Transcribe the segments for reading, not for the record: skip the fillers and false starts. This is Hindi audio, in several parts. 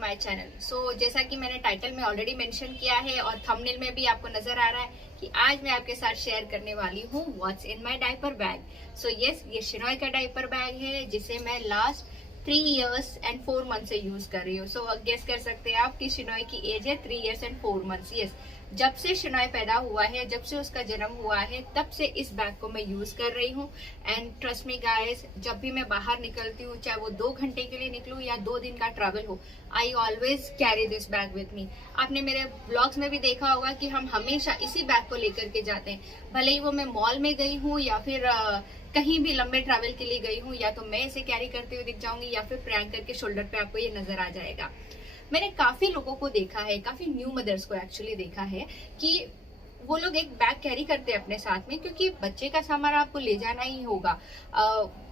My channel. सो जैसा कि मैंने टाइटल में ऑलरेडी मेंशन किया है और थंबनेल में भी आपको नजर आ रहा है कि आज मैं आपके साथ शेयर करने वाली हूँ what's in my diaper bag. So yes, ये शिनॉय का डायपर बैग है जिसे मैं लास्ट 3 years and 4 months से यूज कर रही हूँ। सो गेस कर सकते हैं आप कि शिनॉय की एज है 3 years and 4 months। यस, जब से शिनॉय पैदा हुआ है, जब से उसका जन्म हुआ है, तब से इस बैग को मैं यूज कर रही हूँ। एंड ट्रस्ट मी गाइस, जब भी मैं बाहर निकलती हूँ, चाहे वो 2 घंटे के लिए निकलूँ या 2 दिन का ट्रैवल हो, I always carry this bag with me. आपने मेरे ब्लॉग्स में भी देखा होगा कि हम हमेशा इसी बैग को लेकर के जाते हैं। भले ही वो मैं मॉल में गई हूँ या फिर कहीं भी लंबे ट्रैवल के लिए गई हूँ, या तो मैं इसे कैरी करते हुए दिख जाऊंगी या फिर प्रियंका के शोल्डर पे आपको ये नजर आ जाएगा। मैंने काफी लोगों को देखा है, काफी न्यू मदर्स को एक्चुअली देखा है कि वो लोग एक बैग कैरी करते हैं अपने साथ में, क्योंकि बच्चे का सामान आपको ले जाना ही होगा।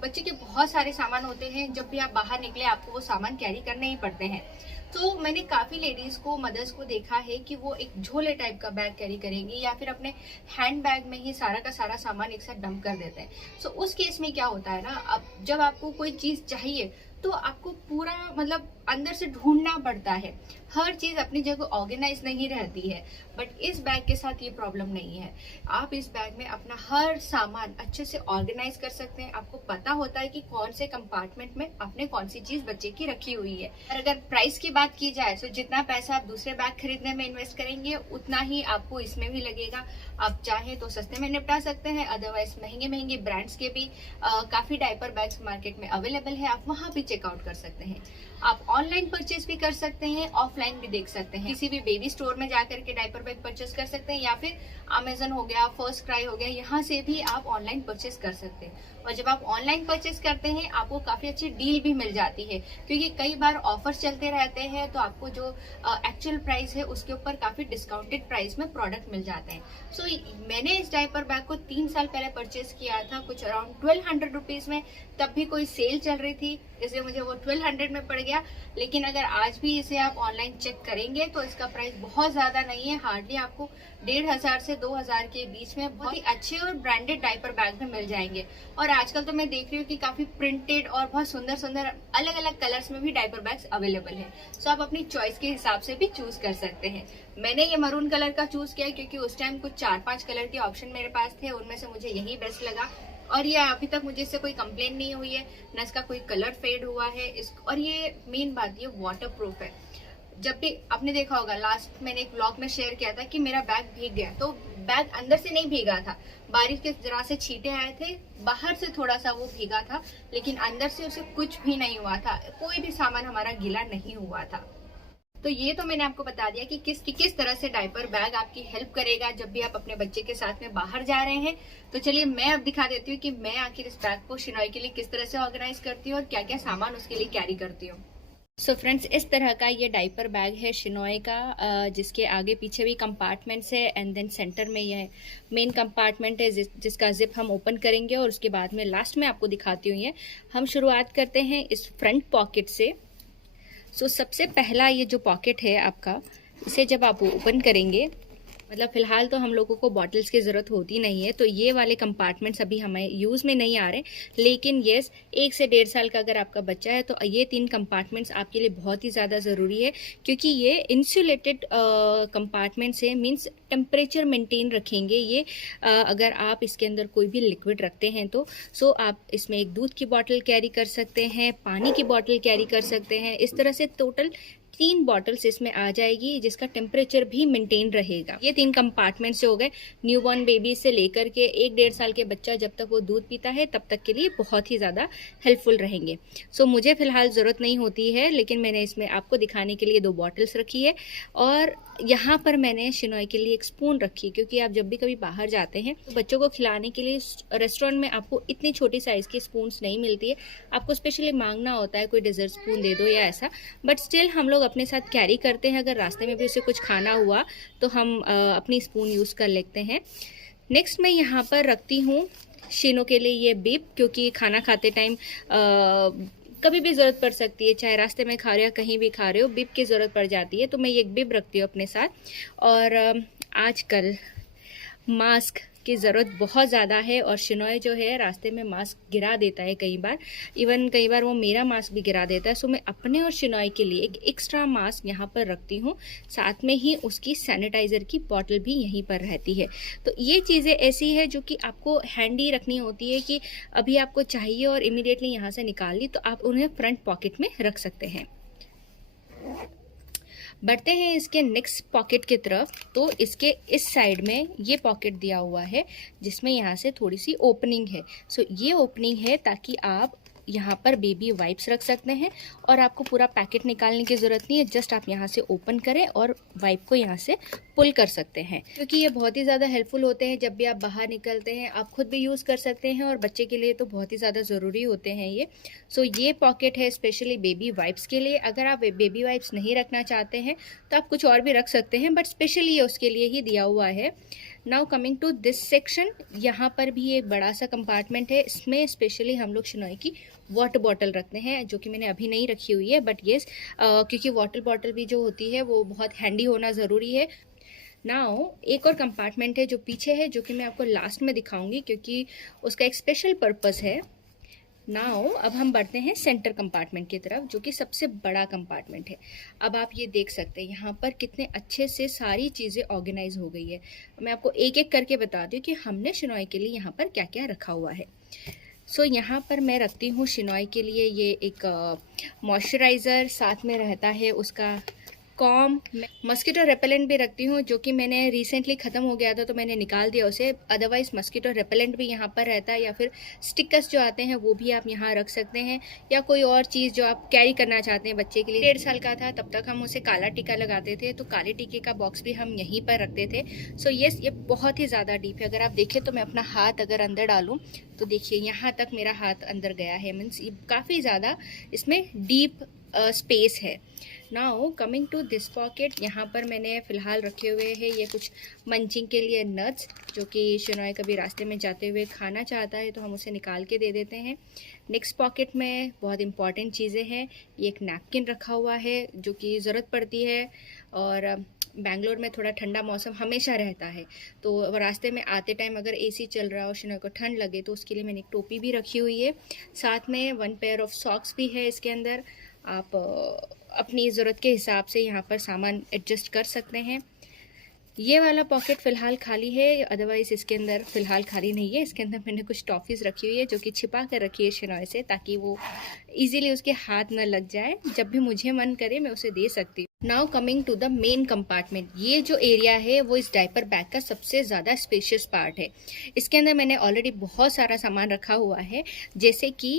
बच्चे के बहुत सारे सामान होते हैं, जब भी आप बाहर निकले आपको वो सामान कैरी करने ही पड़ते हैं। तो मैंने काफी लेडीज को, मदर्स को देखा है कि वो एक झोले टाइप का बैग कैरी करेंगी या फिर अपने हैंड बैग में ही सारा का सारा सामान एक साथ डंप कर देते हैं। सो उस केस में क्या होता है ना, अब जब आपको कोई चीज चाहिए तो आपको पूरा मतलब अंदर से ढूंढना पड़ता है। हर चीज अपनी जगह ऑर्गेनाइज नहीं रहती है। बट इस बैग के साथ ये प्रॉब्लम नहीं है। आप इस बैग में अपना हर सामान अच्छे से ऑर्गेनाइज कर सकते हैं। आपको पता होता है कि कौन से कंपार्टमेंट में आपने कौन सी चीज बच्चे की रखी हुई है। और अगर प्राइस की बात की जाए तो जितना पैसा आप दूसरे बैग खरीदने में इन्वेस्ट करेंगे उतना ही आपको इसमें भी लगेगा। आप चाहे तो सस्ते में निपटा सकते हैं, अदरवाइज महंगे महंगे ब्रांड्स के भी काफी डायपर बैग्स मार्केट में अवेलेबल है। आप वहां भी चेकआउट कर सकते हैं। आप ऑनलाइन परचेज भी कर सकते हैं, ऑफलाइन भी देख सकते हैं। किसी भी बेबी स्टोर में जाकर के डायपर बैग परचेज कर सकते हैं, या फिर अमेजन हो गया, फर्स्ट क्राई हो गया, यहाँ से भी आप ऑनलाइन परचेज कर सकते हैं। और जब आप ऑनलाइन परचेज करते हैं आपको काफी अच्छी डील भी मिल जाती है, क्योंकि कई बार ऑफर्स चलते रहते हैं तो आपको जो एक्चुअल प्राइस है उसके ऊपर काफी डिस्काउंटेड प्राइस में प्रोडक्ट मिल जाते हैं। सो मैंने इस डायपर बैग को 3 साल पहले परचेज किया था, कुछ अराउंड 1200 रुपीज में। तब भी कोई सेल चल रही थी, इसलिए मुझे वो 1200 में पड़ गया। लेकिन अगर आज भी इसे आप ऑनलाइन चेक करेंगे तो इसका प्राइस बहुत ज्यादा नहीं है। हार्डली आपको 1500 से 2000 के बीच में बहुत ही अच्छे और ब्रांडेड डायपर बैग में मिल जाएंगे। और आजकल तो मैं देख रही हूँ कि काफी प्रिंटेड और बहुत सुंदर सुंदर अलग अलग कलर्स में भी डायपर बैग्स अवेलेबल है। सो आप अपनी चॉइस के हिसाब से भी चूज कर सकते हैं। मैंने ये मरून कलर का चूज किया क्योंकि उस टाइम कुछ 4-5 कलर के ऑप्शन मेरे पास थे, उनमें से मुझे यही बेस्ट लगा। और ये अभी तक मुझे इससे कोई कंप्लेन नहीं हुई है, न इसका कोई कलर फेड हुआ है। और ये मेन बात, ये वाटर प्रूफ है। जब भी आपने देखा होगा, लास्ट मैंने एक ब्लॉग में शेयर किया था कि मेरा बैग भीग गया, तो बैग अंदर से नहीं भीगा था, बारिश के जरा से छींटे आए थे, बाहर से थोड़ा सा वो भीगा था, लेकिन अंदर से उसे कुछ भी नहीं हुआ था। कोई भी सामान हमारा गीला नहीं हुआ था। तो ये तो मैंने आपको बता दिया कि किस तरह से डायपर बैग आपकी हेल्प करेगा जब भी आप अपने बच्चे के साथ में बाहर जा रहे हैं। तो चलिए मैं अब दिखा देती हूँ कि मैं आखिर इस बैग को शिनॉय के लिए किस तरह से ऑर्गेनाइज करती हूँ और क्या क्या सामान उसके लिए कैरी करती हूँ। सो फ्रेंड्स, इस तरह का ये डायपर बैग है शिनॉय का, जिसके आगे पीछे भी कंपार्टमेंट्स है एंड देन सेंटर में यह मेन कंपार्टमेंट है जिसका जिप हम ओपन करेंगे और उसके बाद में लास्ट में आपको दिखाती हूँ। ये हम शुरुआत करते हैं इस फ्रंट पॉकेट से। सो सबसे पहला ये जो पॉकेट है आपका, इसे जब आप ओपन करेंगे, मतलब फिलहाल तो हम लोगों को बॉटल्स की ज़रूरत होती नहीं है, तो ये वाले कंपार्टमेंट्स अभी हमें यूज़ में नहीं आ रहे। लेकिन येस, 1 से 1.5 साल का अगर आपका बच्चा है तो ये 3 कंपार्टमेंट्स आपके लिए बहुत ही ज़्यादा ज़रूरी है, क्योंकि ये इंसुलेटेड कंपार्टमेंट्स है, मीन्स टेम्परेचर मेंटेन रखेंगे ये। अगर आप इसके अंदर कोई भी लिक्विड रखते हैं तो सो आप इसमें एक दूध की बॉटल कैरी कर सकते हैं, पानी की बॉटल कैरी कर सकते हैं। इस तरह से टोटल 3 बॉटल्स इसमें आ जाएगी, जिसका टेम्परेचर भी मेंटेन रहेगा। ये 3 कंपार्टमेंट से हो गए। न्यूबॉर्न बेबी से लेकर के 1-1.5 साल के बच्चा जब तक वो दूध पीता है तब तक के लिए बहुत ही ज़्यादा हेल्पफुल रहेंगे। सो मुझे फिलहाल ज़रूरत नहीं होती है, लेकिन मैंने इसमें आपको दिखाने के लिए 2 बॉटल्स रखी है। और यहाँ पर मैंने शिनॉय के लिए एक स्पून रखी, क्योंकि आप जब भी कभी बाहर जाते हैं तो बच्चों को खिलाने के लिए रेस्टोरेंट में आपको इतनी छोटी साइज़ की स्पून्स नहीं मिलती है, आपको स्पेशली मांगना होता है कोई डेजर्ट स्पून दे दो या ऐसा। बट स्टिल हम लोग अपने साथ कैरी करते हैं, अगर रास्ते में भी उसे कुछ खाना हुआ तो हम अपनी स्पून यूज़ कर लेते हैं। नेक्स्ट मैं यहाँ पर रखती हूँ शिनो के लिए ये बिप, क्योंकि खाना खाते टाइम कभी भी ज़रूरत पड़ सकती है, चाहे रास्ते में खा रहे हो कहीं भी खा रहे हो, बिप की ज़रूरत पड़ जाती है, तो मैं ये एक बिप रखती हूँ अपने साथ। और आजकल मास्क की ज़रूरत बहुत ज़्यादा है और शिनॉय जो है रास्ते में मास्क गिरा देता है कई बार, इवन कई बार वो मेरा मास्क भी गिरा देता है। सो मैं अपने और शिनॉय के लिए एक एक्स्ट्रा मास्क यहाँ पर रखती हूँ, साथ में ही उसकी सैनिटाइज़र की बॉटल भी यहीं पर रहती है। तो ये चीज़ें ऐसी है जो कि आपको हैंडी रखनी होती है कि अभी आपको चाहिए और इमीडिएटली यहाँ से निकाल ली तो आप उन्हें फ्रंट पॉकेट में रख सकते हैं। बढ़ते हैं इसके नेक्स्ट पॉकेट की तरफ। तो इसके इस साइड में ये पॉकेट दिया हुआ है जिसमें यहाँ से थोड़ी सी ओपनिंग है। सो ये ओपनिंग है ताकि आप यहाँ पर बेबी वाइप्स रख सकते हैं और आपको पूरा पैकेट निकालने की ज़रूरत नहीं है, जस्ट आप यहाँ से ओपन करें और वाइप को यहाँ से पुल कर सकते हैं, क्योंकि ये बहुत ही ज़्यादा हेल्पफुल होते हैं जब भी आप बाहर निकलते हैं। आप खुद भी यूज़ कर सकते हैं और बच्चे के लिए तो बहुत ही ज़्यादा ज़रूरी होते हैं ये। सो ये पॉकेट है स्पेशली बेबी वाइप्स के लिए। अगर आप बेबी वाइप्स नहीं रखना चाहते हैं तो आप कुछ और भी रख सकते हैं, बट स्पेशली ये उसके लिए ही दिया हुआ है। Now coming to this section, यहाँ पर भी एक बड़ा सा कंपार्टमेंट है। इसमें स्पेशली हम लोग शिनॉय की वाटर बॉटल रखते हैं, जो कि मैंने अभी नहीं रखी हुई है, बट येस क्योंकि वाटर बॉटल भी जो होती है वो बहुत हैंडी होना ज़रूरी है। नाउ एक और कंपार्टमेंट है जो पीछे है, जो कि मैं आपको लास्ट में दिखाऊंगी क्योंकि उसका एक स्पेशल पर्पस है। नाउ अब हम बढ़ते हैं सेंटर कंपार्टमेंट की तरफ, जो कि सबसे बड़ा कंपार्टमेंट है। अब आप ये देख सकते हैं यहाँ पर कितने अच्छे से सारी चीज़ें ऑर्गेनाइज हो गई है। मैं आपको एक एक करके बता दूँ कि हमने शिनॉय के लिए यहाँ पर क्या क्या रखा हुआ है। सो यहाँ पर मैं रखती हूँ शिनॉय के लिए ये एक मॉइस्चराइज़र, साथ में रहता है उसका कॉम, मस्कीटो रेपेलेंट भी रखती हूँ, जो कि मैंने रिसेंटली ख़त्म हो गया था तो मैंने निकाल दिया उसे। अदरवाइज़ मस्कीटो रेपेलेंट भी यहाँ पर रहता है, या फिर स्टिकर्स जो आते हैं वो भी आप यहाँ रख सकते हैं, या कोई और चीज़ जो आप कैरी करना चाहते हैं बच्चे के लिए। 1.5 साल का था तब तक हम उसे काला टीका लगाते थे, तो काले टीके का बॉक्स भी हम यहीं पर रखते थे। सो येस, ये बहुत ही ज़्यादा डीप है। अगर आप देखें तो मैं अपना हाथ अगर अंदर डालूँ तो देखिए यहाँ तक मेरा हाथ अंदर गया है, मीन्स ये काफ़ी ज़्यादा इसमें डीप स्पेस है। Now coming to this pocket, यहाँ पर मैंने फ़िलहाल रखे हुए हैं ये कुछ मंचिंग के लिए नट्स, जो कि शिनॉय कभी रास्ते में जाते हुए खाना चाहता है तो हम उसे निकाल के दे देते हैं। नेक्स्ट पॉकेट में बहुत इंपॉर्टेंट चीज़ें हैं। ये एक नैपकिन रखा हुआ है जो कि ज़रूरत पड़ती है, और बेंगलोर में थोड़ा ठंडा मौसम हमेशा रहता है, तो रास्ते में आते टाइम अगर एसी चल रहा हो, शिनॉय को ठंड लगे, तो उसके लिए मैंने एक टोपी भी रखी हुई है। साथ में 1 पेयर ऑफ सॉक्स भी है इसके अंदर। आप अपनी ज़रूरत के हिसाब से यहाँ पर सामान एडजस्ट कर सकते हैं। ये वाला पॉकेट फ़िलहाल खाली है, अदरवाइज़ इसके अंदर फ़िलहाल खाली नहीं है। इसके अंदर मैंने कुछ टॉफ़ीज़ रखी हुई है जो कि छिपा कर रखी है शिनॉय से, ताकि वो इजीली उसके हाथ न लग जाए, जब भी मुझे मन करे मैं उसे दे सकती हूँ। Now coming to the main compartment, ये जो एरिया है वो इस डायपर बैग का सबसे ज़्यादा स्पेशियस पार्ट है। इसके अंदर मैंने ऑलरेडी बहुत सारा सामान रखा हुआ है, जैसे कि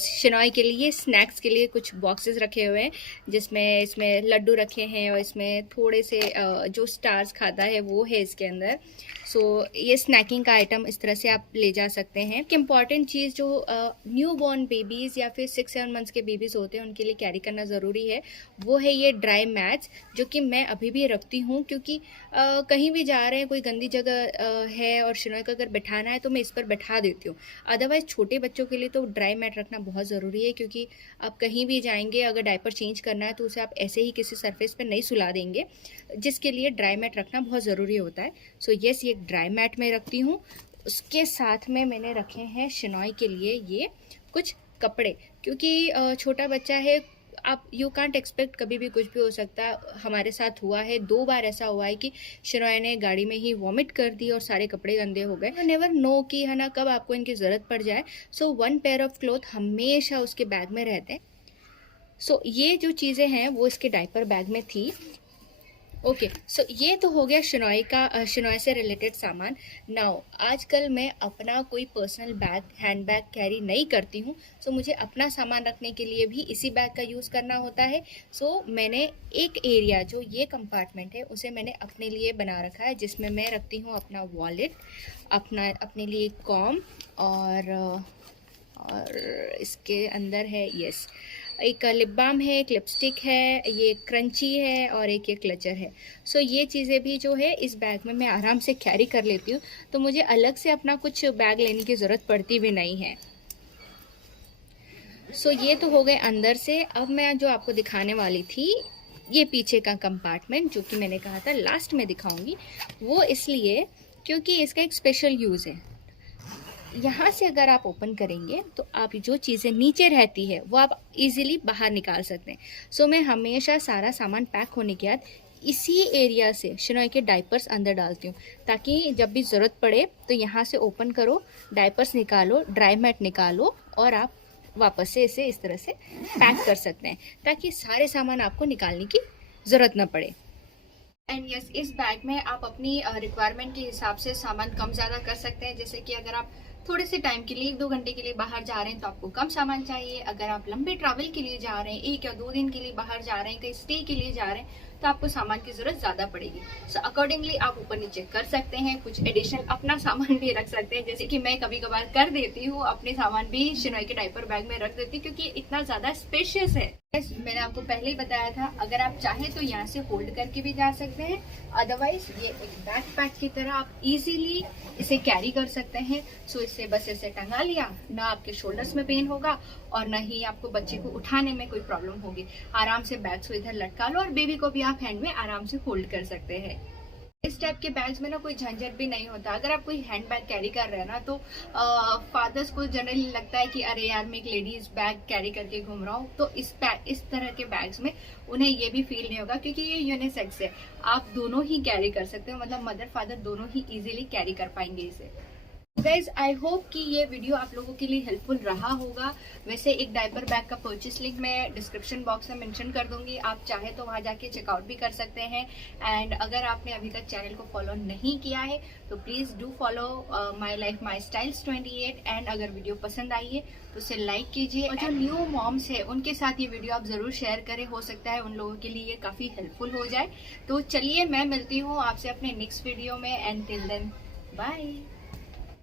शिनॉय के लिए स्नैक्स के लिए कुछ बॉक्सेस रखे हुए हैं, जिसमें इसमें लड्डू रखे हैं और इसमें थोड़े से जो स्टार्स खाता है वो है इसके अंदर। सो ये स्नैकिंग का आइटम इस तरह से आप ले जा सकते हैं। एक इम्पॉर्टेंट चीज़ जो न्यू बॉर्न बेबीज़ या फिर 6-7 मंथ्स के बेबीज़ होते हैं उनके लिए कैरी करना ज़रूरी है, वो है ये ड्राई मैट्स, जो कि मैं अभी भी रखती हूँ, क्योंकि कहीं भी जा रहे हैं, कोई गंदी जगह है और शिनॉय को अगर बैठाना है तो मैं इस पर बैठा देती हूँ। अदरवाइज़ छोटे बच्चों के लिए तो ड्राई मैट रखना बहुत ज़रूरी है, क्योंकि आप कहीं भी जाएंगे, अगर डायपर चेंज करना है तो उसे आप ऐसे ही किसी सरफेस पर नहीं सुला देंगे, जिसके लिए ड्राई मैट रखना बहुत ज़रूरी होता है। सो येस, ये ड्राई मैट में रखती हूँ। उसके साथ में मैंने रखे हैं शिनॉय के लिए ये कुछ कपड़े, क्योंकि छोटा बच्चा है, आप यू कांट एक्सपेक्ट, कभी भी कुछ भी हो सकता है। हमारे साथ हुआ है 2 बार ऐसा हुआ है कि शिनॉय ने गाड़ी में ही वॉमिट कर दी और सारे कपड़े गंदे हो गए। नेवर नो कि है ना कब आपको इनकी ज़रूरत पड़ जाए। सो 1 पेयर ऑफ क्लोथ हमेशा उसके बैग में रहते हैं। सो ये जो चीज़ें हैं वो इसके डायपर बैग में थी। ओके, सो ये तो हो गया शिनॉय से रिलेटेड सामान। नाउ आजकल मैं अपना कोई personal bag, hand bag carry नहीं करती हूँ, सो मुझे अपना सामान रखने के लिए भी इसी बैग का यूज़ करना होता है। सो मैंने एक एरिया, जो ये कंपार्टमेंट है, उसे मैंने अपने लिए बना रखा है, जिसमें मैं रखती हूँ अपना वॉलेट, अपने लिए कॉम, और इसके अंदर है यस एक लिप बाम है, एक लिपस्टिक है, ये क्रंची है और एक ये क्लचर है। सो ये चीज़ें भी जो है इस बैग में मैं आराम से कैरी कर लेती हूँ, तो मुझे अलग से अपना कुछ बैग लेने की ज़रूरत पड़ती भी नहीं है। सो ये तो हो गए अंदर से। अब मैं जो आपको दिखाने वाली थी, ये पीछे का कंपार्टमेंट, जो कि मैंने कहा था लास्ट में दिखाऊंगी, वो इसलिए क्योंकि इसका एक स्पेशल यूज़ है। यहाँ से अगर आप ओपन करेंगे तो आप जो चीज़ें नीचे रहती है वो आप इजीली बाहर निकाल सकते हैं। सो मैं हमेशा सारा सामान पैक होने के बाद इसी एरिया से शिनॉय के डायपर्स अंदर डालती हूँ, ताकि जब भी ज़रूरत पड़े तो यहाँ से ओपन करो, डायपर्स निकालो, ड्राई मैट निकालो और आप वापस से इसे इस तरह से पैक कर सकते हैं, ताकि सारे सामान आपको निकालने की ज़रूरत ना पड़े। एंड यस, इस बैग में आप अपनी रिक्वायरमेंट के हिसाब से सामान कम ज़्यादा कर सकते हैं। जैसे कि अगर आप थोड़े से टाइम के लिए 1-2 घंटे के लिए बाहर जा रहे हैं तो आपको कम सामान चाहिए। अगर आप लंबे ट्रैवल के लिए जा रहे हैं, 1 या 2 दिन के लिए बाहर जा रहे हैं, कहीं स्टे के लिए जा रहे हैं, तो आपको सामान की जरूरत ज्यादा पड़ेगी। सो अकॉर्डिंगली आप ऊपर नीचे कर सकते हैं, कुछ एडिशनल अपना सामान भी रख सकते हैं। जैसे कि मैं कभी कभार कर देती हूँ, अपने सामान भी शिनॉय के डायपर बैग में रख देती हूँ, क्योंकि इतना ज्यादा स्पेशियस है। मैंने आपको पहले ही बताया था, अगर आप चाहें तो यहाँ से होल्ड करके भी जा सकते हैं, अदरवाइज ये एक बैकपैक की तरह आप इजीली इसे कैरी कर सकते हैं। सो इससे बस इसे टंगा लिया, ना आपके शोल्डर्स में पेन होगा और ना ही आपको बच्चे को उठाने में कोई प्रॉब्लम होगी। आराम से बैग को इधर लटका लो और बेबी को भी आप हैंड में आराम से होल्ड कर सकते हैं। इस टाइप के बैग्स में ना कोई झंझट भी नहीं होता। अगर आप कोई हैंड बैग कैरी कर रहे हैं ना, तो फादर्स को जनरली लगता है कि अरे यार मैं एक लेडीज बैग कैरी करके घूम रहा हूँ, तो इस तरह के बैग्स में उन्हें ये भी फील नहीं होगा, क्योंकि ये यूनिसेक्स है। आप दोनों ही कैरी कर सकते हो, मतलब मदर फादर दोनों ही इजीली कैरी कर पाएंगे इसे। गाइज, आई होप कि ये वीडियो आप लोगों के लिए हेल्पफुल रहा होगा। वैसे एक डायपर बैग का परचेस लिंक मैं डिस्क्रिप्शन बॉक्स में मेंशन कर दूंगी, आप चाहे तो वहां जाके चेकआउट भी कर सकते हैं। एंड अगर आपने अभी तक चैनल को फॉलो नहीं किया है तो please do follow my life my styles 28। And अगर वीडियो पसंद आई है तो उसे लाइक कीजिए, और जो न्यू मॉम्स है उनके साथ ये वीडियो आप जरूर शेयर करें, हो सकता है उन लोगों के लिए ये काफी हेल्पफुल हो जाए। तो चलिए, मैं मिलती हूँ आपसे अपने नेक्स्ट वीडियो में, एंड टिल देन बाय।